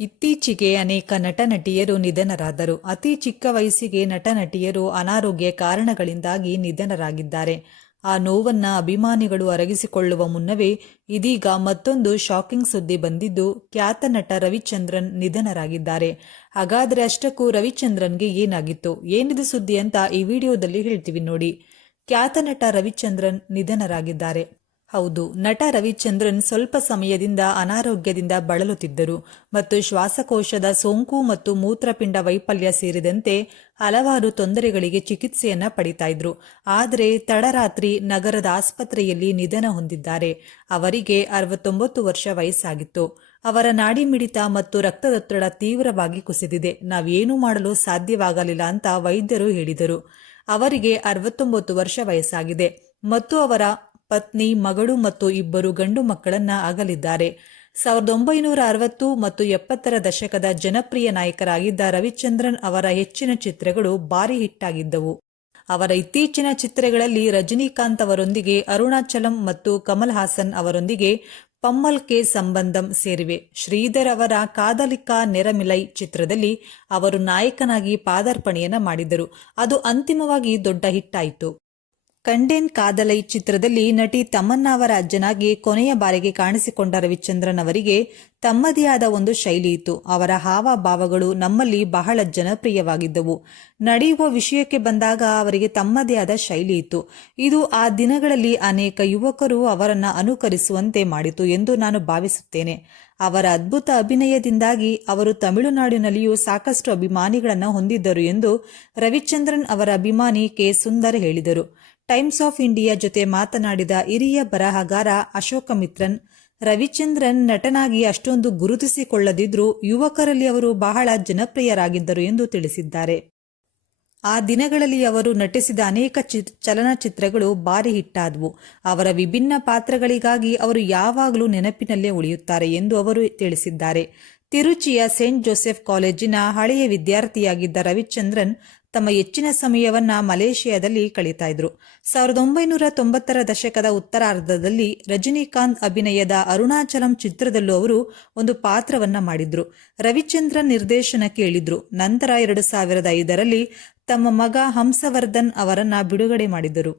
ಇತ್ತೀಚೆಗೆ ಅನೇಕ ನಟ ನಟಿಯರು ನಿಧನರಾದರು. ಅತಿ ಚಿಕ್ಕ ವಯಸ್ಸಿಗೆ ನಟ ನಟಿಯರು ಅನಾರೋಗ್ಯ ಕಾರಣಗಳಿಂದಾಗಿ ನಿಧನರಾಗಿದ್ದಾರೆ. ಆ ನೋವನ್ನ ಅಭಿಮಾನಿಗಳು ಅರಗಿಸಿಕೊಳ್ಳುವ ಮುನ್ನವೇ ಇದೀಗ ಮತ್ತೊಂದು ಶಾಕಿಂಗ್ ಸುದ್ದಿ ಬಂದಿದ್ದು, ಖ್ಯಾತ ನಟ ರವಿಚಂದ್ರನ್ ನಿಧನರಾಗಿದ್ದಾರೆ. ಹಾಗಾದರೆ ಅಷ್ಟಕ್ಕೂ ರವಿಚಂದ್ರನ್ಗೆ ಏನಾಗಿತ್ತು? ಏನಿದು ಸುದ್ದಿ ಅಂತ ಈ ವಿಡಿಯೋದಲ್ಲಿ ಹೇಳ್ತೀವಿ ನೋಡಿ. ಖ್ಯಾತ ನಟ ರವಿಚಂದ್ರನ್ ನಿಧನರಾಗಿದ್ದಾರೆ. ಹೌದು, ನಟ ರವಿಚಂದ್ರನ್ ಸ್ವಲ್ಪ ಸಮಯದಿಂದ ಅನಾರೋಗ್ಯದಿಂದ ಬಳಲುತ್ತಿದ್ದರು ಮತ್ತು ಶ್ವಾಸಕೋಶದ ಸೋಂಕು ಮತ್ತು ಮೂತ್ರಪಿಂಡ ವೈಫಲ್ಯ ಸೇರಿದಂತೆ ಹಲವಾರು ತೊಂದರೆಗಳಿಗೆ ಚಿಕಿತ್ಸೆಯನ್ನ ಪಡಿತಾ ಇದ್ರು. ಆದರೆ ತಡರಾತ್ರಿ ನಗರದ ಆಸ್ಪತ್ರೆಯಲ್ಲಿ ನಿಧನ ಹೊಂದಿದ್ದಾರೆ. ಅವರಿಗೆ ಅರವತ್ತೊಂಬತ್ತು ವರ್ಷ ವಯಸ್ಸಾಗಿತ್ತು. ಅವರ ನಾಡಿ ಮಿಡಿತ ಮತ್ತು ರಕ್ತದೊತ್ತಡ ತೀವ್ರವಾಗಿ ಕುಸಿದಿದೆ. ನಾವೇನು ಮಾಡಲು ಸಾಧ್ಯವಾಗಲಿಲ್ಲ ಅಂತ ವೈದ್ಯರು ಹೇಳಿದರು. ಅವರಿಗೆ ಅರವತ್ತೊಂಬತ್ತು ವರ್ಷ ವಯಸ್ಸಾಗಿದೆ. ಮತ್ತು ಅವರ ಪತ್ನಿ, ಮಗಳು ಮತ್ತು ಇಬ್ಬರು ಗಂಡು ಮಕ್ಕಳನ್ನ ಅಗಲಿದ್ದಾರೆ. ಸಾವಿರದ ಒಂಬೈನೂರ ಅರವತ್ತು ಮತ್ತು ಎಪ್ಪತ್ತರ ದಶಕದ ಜನಪ್ರಿಯ ನಾಯಕರಾಗಿದ್ದ ರವಿಚಂದ್ರನ್ ಅವರ ಹೆಚ್ಚಿನ ಚಿತ್ರಗಳು ಭಾರಿ ಹಿಟ್ಟಾಗಿದ್ದವು. ಅವರ ಇತ್ತೀಚಿನ ಚಿತ್ರಗಳಲ್ಲಿ ರಜನಿಕಾಂತ್ ಅವರೊಂದಿಗೆ, ಅರುಣಾಚಲಂ ಮತ್ತು ಕಮಲ್ ಹಾಸನ್ ಅವರೊಂದಿಗೆ ಪಮ್ಮಲ್ ಕೆ ಸಂಬಂಧಂ ಸೇರಿವೆ. ಶ್ರೀಧರ್ ಅವರ ಕಾದಲಿಕಾ ನೆರಮಿಲೈ ಚಿತ್ರದಲ್ಲಿ ಅವರು ನಾಯಕನಾಗಿ ಪಾದಾರ್ಪಣೆಯನ್ನ ಮಾಡಿದರು ಅದು ಅಂತಿಮವಾಗಿ ದೊಡ್ಡ ಹಿಟ್ಟಾಯಿತು ಕಂಡೇನ್ ಕಾದಲೈ ಚಿತ್ರದಲ್ಲಿ ನಟಿ ತಮ್ಮನ್ನ ಅವರ ಅಜ್ಜನಾಗಿ ಕೊನೆಯ ಬಾರಿಗೆ ಕಾಣಿಸಿಕೊಂಡ ರವಿಚಂದ್ರನ್ ಅವರಿಗೆ ತಮ್ಮದೇ ಆದ ಒಂದು ಶೈಲಿ ಇತ್ತು. ಅವರ ಹಾವಭಾವಗಳು ನಮ್ಮಲ್ಲಿ ಬಹಳ ಜನಪ್ರಿಯವಾಗಿದ್ದವು. ನಡೆಯುವ ವಿಷಯಕ್ಕೆ ಬಂದಾಗ ಅವರಿಗೆ ತಮ್ಮದೇ ಆದ ಶೈಲಿ ಇತ್ತು. ಇದು ಆ ದಿನಗಳಲ್ಲಿ ಅನೇಕ ಯುವಕರು ಅವರನ್ನು ಅನುಕರಿಸುವಂತೆ ಮಾಡಿತು ಎಂದು ನಾನು ಭಾವಿಸುತ್ತೇನೆ. ಅವರ ಅದ್ಭುತ ಅಭಿನಯದಿಂದಾಗಿ ಅವರು ತಮಿಳುನಾಡಿನಲ್ಲಿಯೂ ಸಾಕಷ್ಟು ಅಭಿಮಾನಿಗಳನ್ನು ಹೊಂದಿದ್ದರು ಎಂದು ರವಿಚಂದ್ರನ್ ಅವರ ಅಭಿಮಾನಿ ಕೆ ಸುಂದರ್ ಹೇಳಿದರು. ಟೈಮ್ಸ್ ಆಫ್ ಇಂಡಿಯಾ ಜೊತೆ ಮಾತನಾಡಿದ ಹಿರಿಯ ಬರಹಗಾರ ಅಶೋಕ ಮಿತ್ರನ್, ರವಿಚಂದ್ರನ್ ನಟನಾಗಿ ಅಷ್ಟೊಂದು ಗುರುತಿಸಿಕೊಳ್ಳದಿದ್ರೂ ಯುವಕರಲ್ಲಿ ಅವರು ಬಹಳ ಜನಪ್ರಿಯರಾಗಿದ್ದರು ಎಂದು ತಿಳಿಸಿದ್ದಾರೆ. ಆ ದಿನಗಳಲ್ಲಿ ಅವರು ನಟಿಸಿದ ಅನೇಕ ಚಿ- ಚಲನಚಿತ್ರಗಳು ಭಾರಿ ಹಿಟ್ಟಾದವು. ಅವರ ವಿಭಿನ್ನ ಪಾತ್ರಗಳಿಗಾಗಿ ಅವರು ಯಾವಾಗಲೂ ನೆನಪಿನಲ್ಲೇ ಉಳಿಯುತ್ತಾರೆ ಎಂದು ಅವರು ತಿಳಿಸಿದ್ದಾರೆ. ತಿರುಚಿಯ ಸೇಂಟ್ ಜೋಸೆಫ್ ಕಾಲೇಜಿನ ಹಳೆಯ ವಿದ್ಯಾರ್ಥಿಯಾಗಿದ್ದ ರವಿಚಂದ್ರನ್ ತಮ್ಮ ಹೆಚ್ಚಿನ ಸಮಯವನ್ನ ಮಲೇಷಿಯಾದಲ್ಲಿ ಕಳೀತಾ ಇದ್ರು. ಸಾವಿರದ ಒಂಬೈನೂರ ತೊಂಬತ್ತರ ದಶಕದ ಉತ್ತರಾರ್ಧದಲ್ಲಿ ರಜನಿಕಾಂತ್ ಅಭಿನಯದ ಅರುಣಾಚಲಂ ಚಿತ್ರದಲ್ಲೂ ಅವರು ಒಂದು ಪಾತ್ರವನ್ನ ಮಾಡಿದ್ರು. ರವಿಚಂದ್ರನ್ ನಿರ್ದೇಶನ ಕೇಳಿದ್ರು. ನಂತರ ಎರಡು ಸಾವಿರದ ಐದರಲ್ಲಿ ತಮ್ಮ ಮಗ ಹಂಸವರ್ಧನ್ ಅವರನ್ನ ಬಿಡುಗಡೆ ಮಾಡಿದರು.